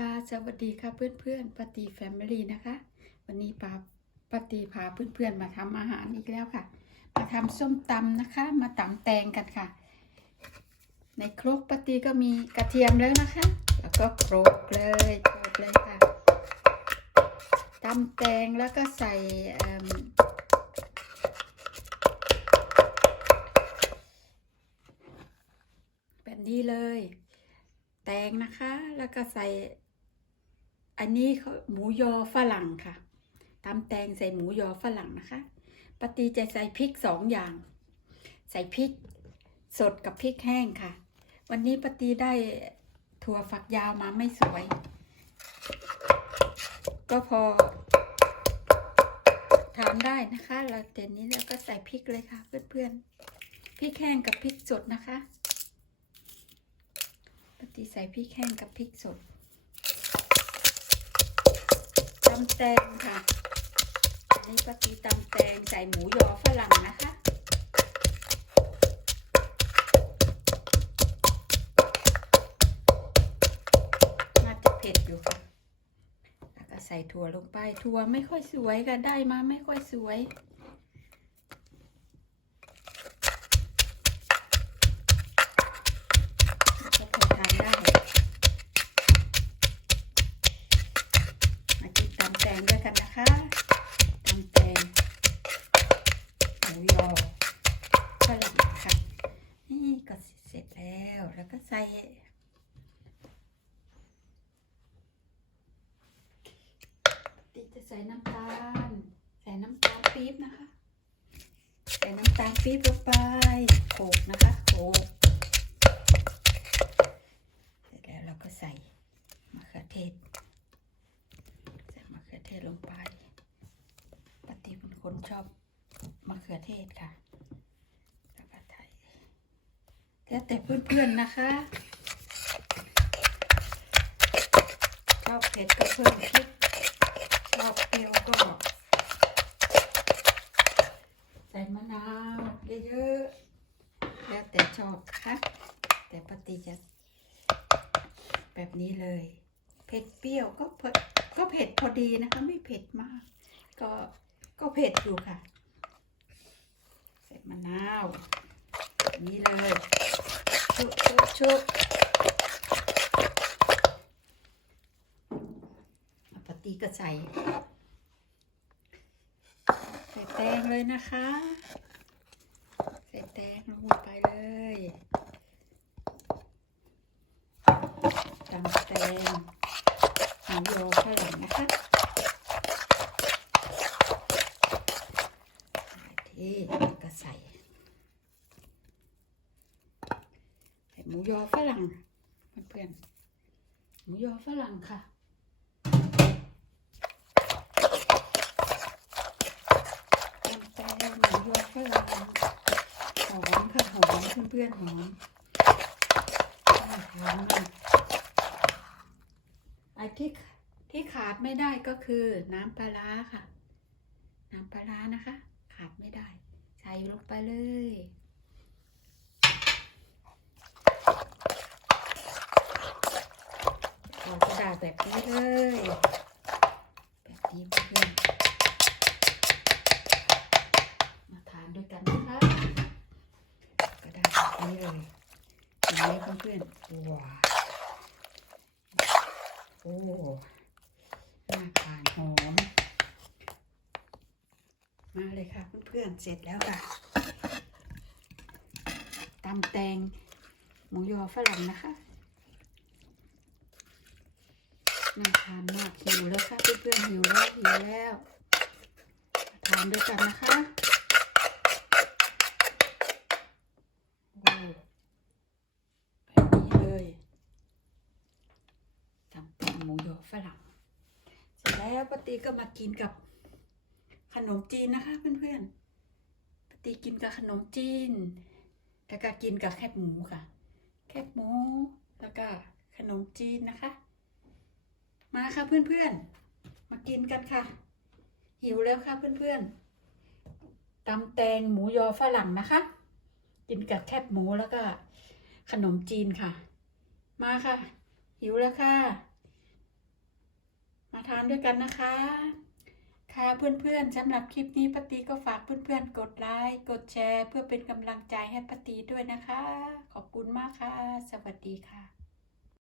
ค่ะสวัสดีค่ะเพื่อนๆปฏิแฟมิลี่นะคะ วันนี้ปาปฏิพาเพื่อนๆมาทำอาหารอีกแล้วค่ะ มาทำส้มตำนะคะ มาตำแตงกันค่ะ ในครกปฏิก็มีกระเทียมแล้วนะคะ แล้วก็โครกเลยโครกเลยค่ะตำแตงแล้วก็ใส่แบบนี้เลย แตงนะคะแล้วก็ใส่ อันนี้เขาหมูยอฝรั่งค่ะตำแตงใส่หมูยอฝรั่งนะคะปาตีจะใส่พริกสองอย่าง ใส่พริกสดกับพริกแห้งค่ะ วันนี้ปาตีได้ถั่วฝักยาวมาไม่สวย ก็พอทานได้นะคะแล้วเดี๋ยวนี้เราก็ใส่พริกเลยค่ะ เพื่อนๆพริกแห้งกับพริกสดนะคะปฏิใส่พริกแห้งกับพริกสด ตำแตงค่ะ อันนี้ปกีตำแตงใส่หมูยอฝรั่งนะคะน่าจะเผ็ดอยู่ค่ะแล้วก็ใส่ถั่วลงไปถั่วไม่ค่อยสวยก็ได้มาไม่ค่อยสวย ส่ติจะใส่น้ำตาล ใส่น้ำตาลปี๊บนะคะ ใส่น้ำตาลปี๊บลงไปโขกนะคะโขกเสร็จแล้วเราก็ใส่มะเขือเทศ ใส่มะเขือเทศลงไปปฏิเป็นคนชอบมะเขือเทศค่ะ แล้วก็ไทย แล้วแต่เพื่อนๆนะคะชอบเผ็ดก็เพิ่มพริกชอบเปรี้ยวก็ ใส่มะนาวเยอะๆแล้วแต่ชอบค่ะแต่ปฏิจะแบบนี้เลย เผ็ดเปรี้ยวก็เผ็ดก็เผ็ดพอดีนะคะ ไม่เผ็ดมาก ก็ก็เผ็ดอยู่ค่ะ ใส่มะนาว แบบนี้เลยชุบชุบชุบปฏิก็ใส่ใส่แตงเลยนะคะ ใส่แตงลงไปเลยตำแตงหมูยอฝรั่งนะคะที่ก็ใส่ใส่ห มูยอฝรั่งเพื่อนๆหมูยอฝรั่งค่ะตำแตงหมูยอฝรั่งหอมค่ะหอมเพื่อนๆหอมน่าทานมากไอ้ที่ที่ขาดไม่ได้ก็คือน้ำปลาร้าค่ะ น้ำปลาร้านะคะ ขาดไม่ได้ ใส่ลงไปเลยเราจะได้ แบบนี้เลยแบบนี้เพื่อนมาทานด้วยกันนะคะก็ได้แบบนี้เลยเห็นไหมเพื่อนๆว้าวโอ้น่าทานหอมมาเลยค่ะเพื่อนๆเสร็จแล้วค่ะตำแตงหมูยอฝรั่งนะคะ น่าทานมากหิวแล้วค่ะเพื่อนๆหิวแล้วหิวแล้วมาทานด้วยกันนะคะโอ้แบบนี้เลยตำแตงหมูยอฝรั่งเสร็จแล้วปาตีก็มากินกับขนมจีนนะคะ เพื่อนๆปาตีกินกับขนมจีน แล้วก็กินกับแคบหมูค่ะ แคบหมูแล้วก็ขนมจีนนะคะ มาค่ะเพื่อนๆ มากินกันค่ะ หิวแล้วค่ะเพื่อนๆตำแตงหมูยอฝรั่งนะคะ กินกับแคบหมูแล้วก็ ขนมจีนค่ะ มาค่ะ หิวแล้วค่ะ มาทานด้วยกันนะคะ ค่ะเพื่อนๆสำหรับคลิปนี้ปาตีก็ฝากเพื่อนๆ กดไลค์กดแชร์ เพื่อเป็นกำลังใจให้ปาตีด้วยนะคะ ขอบคุณมากค่ะ สวัสดีค่ะ